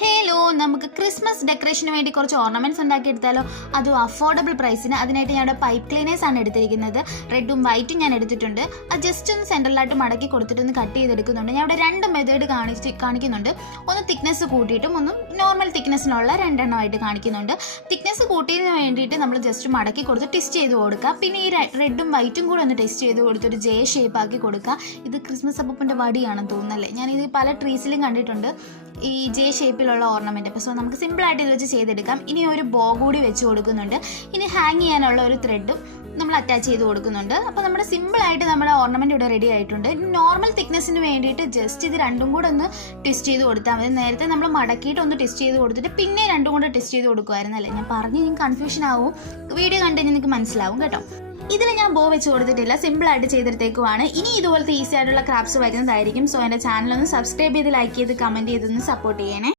Hello, നമുക്ക് Christmas ഡെക്കറേഷന് വേണ്ടി കുറച്ച് ഓർണമെന്റ്സ് ഉണ്ടാക്കിയെടുത്താലോ? അതും അഫോർഡബിൾ പ്രൈസിന്. അതിനായിട്ട് ഞാൻ പൈപ്പ് ക്ലീനേഴ്സ് ആണ് എടുത്തിരിക്കുന്നത്. റെഡും വൈറ്റും ഞാൻ എടുത്തിട്ടുണ്ട്. അത് ജസ്റ്റ് ഒന്ന് സെൻട്രലായിട്ട് മടക്കി കൊടുത്തിട്ടൊന്ന് കട്ട് ചെയ്തെടുക്കുന്നുണ്ട്. ഞാൻ ഇവിടെ രണ്ട് മെത്തേഡ് കാണിക്കുന്നുണ്ട്. ഒന്ന് തിക്നെസ് കൂട്ടിയിട്ടും ഒന്നും നോർമൽ തിക്നെസ്സിനുള്ള രണ്ടെണ്ണമായിട്ട് കാണിക്കുന്നുണ്ട്. തിക്നെസ് കൂട്ടിയതിന് വേണ്ടിയിട്ട് നമ്മൾ ജസ്റ്റ് മടക്കി കൊടുത്ത് ടെസ്റ്റ് ചെയ്ത് കൊടുക്കുക. പിന്നെ ഈ റെഡും വൈറ്റും കൂടെ ഒന്ന് ടെസ്റ്റ് ചെയ്ത് കൊടുത്തൊരു ജെ ഷേപ്പ് ആക്കി കൊടുക്കുക. ഇത് ക്രിസ്മസ് അപ്പൂപ്പൻ്റെ വടിയാണെന്ന് തോന്നുന്നല്ലേ. ഞാനിത് പല ട്രീസിലും കണ്ടിട്ടുണ്ട് ഈ ജെ ഷേപ്പിലുള്ള ഓർണമെൻറ്റ്. അപ്പോൾ സോ നമുക്ക് സിമ്പിളായിട്ട് ഇത് വെച്ച് ചെയ്തെടുക്കാം. ഇനി ഒരു ബോ കൂടി വെച്ച് കൊടുക്കുന്നുണ്ട്. ഇനി ഹാങ് ചെയ്യാനുള്ള ഒരു ത്രെഡും നമ്മൾ അറ്റാച്ച് ചെയ്ത് കൊടുക്കുന്നുണ്ട്. അപ്പോൾ നമ്മുടെ സിമ്പിളായിട്ട് നമ്മുടെ ഓർണമെൻറ്റ് ഇവിടെ റെഡി ആയിട്ടുണ്ട്. നോർമൽ തിക്നെസ്സിന് വേണ്ടിയിട്ട് ജസ്റ്റ് ഇത് രണ്ടും കൂടെ ഒന്ന് ട്വിസ്റ്റ് ചെയ്ത് കൊടുത്താൽ മതി. നേരത്തെ നമ്മൾ മടക്കിയിട്ട് ഒന്ന് ട്വിസ്റ്റ് ചെയ്ത് കൊടുത്തിട്ട് പിന്നെ രണ്ടും കൂടെ ട്വിസ്റ്റ് ചെയ്ത് കൊടുക്കുമായിരുന്നല്ലേ. ഞാൻ പറഞ്ഞ് നിങ്ങൾക്ക് കൺഫ്യൂഷൻ ആവും. വീഡിയോ കണ്ടു നിങ്ങൾക്ക് മനസ്സിലാവും കേട്ടോ. ഇതിൽ ഞാൻ ബോ വെച്ച് കൊടുത്തിട്ടില്ല, സിമ്പിളായിട്ട് ചെയ്തെടുത്തേക്കുവാണ്. ഇനി ഇതുപോലത്തെ ഈസി ആയിട്ടുള്ള ക്രാഫ്റ്റ്സ് വരുന്നതായിരിക്കും. സോ എൻ്റെ ചാനലൊന്ന് സബ്സ്ക്രൈബ് ചെയ്ത് ലൈക്ക് ചെയ്ത് കമൻറ്റ് ചെയ്തൊന്ന് സപ്പോർട്ട് ചെയ്യണേ.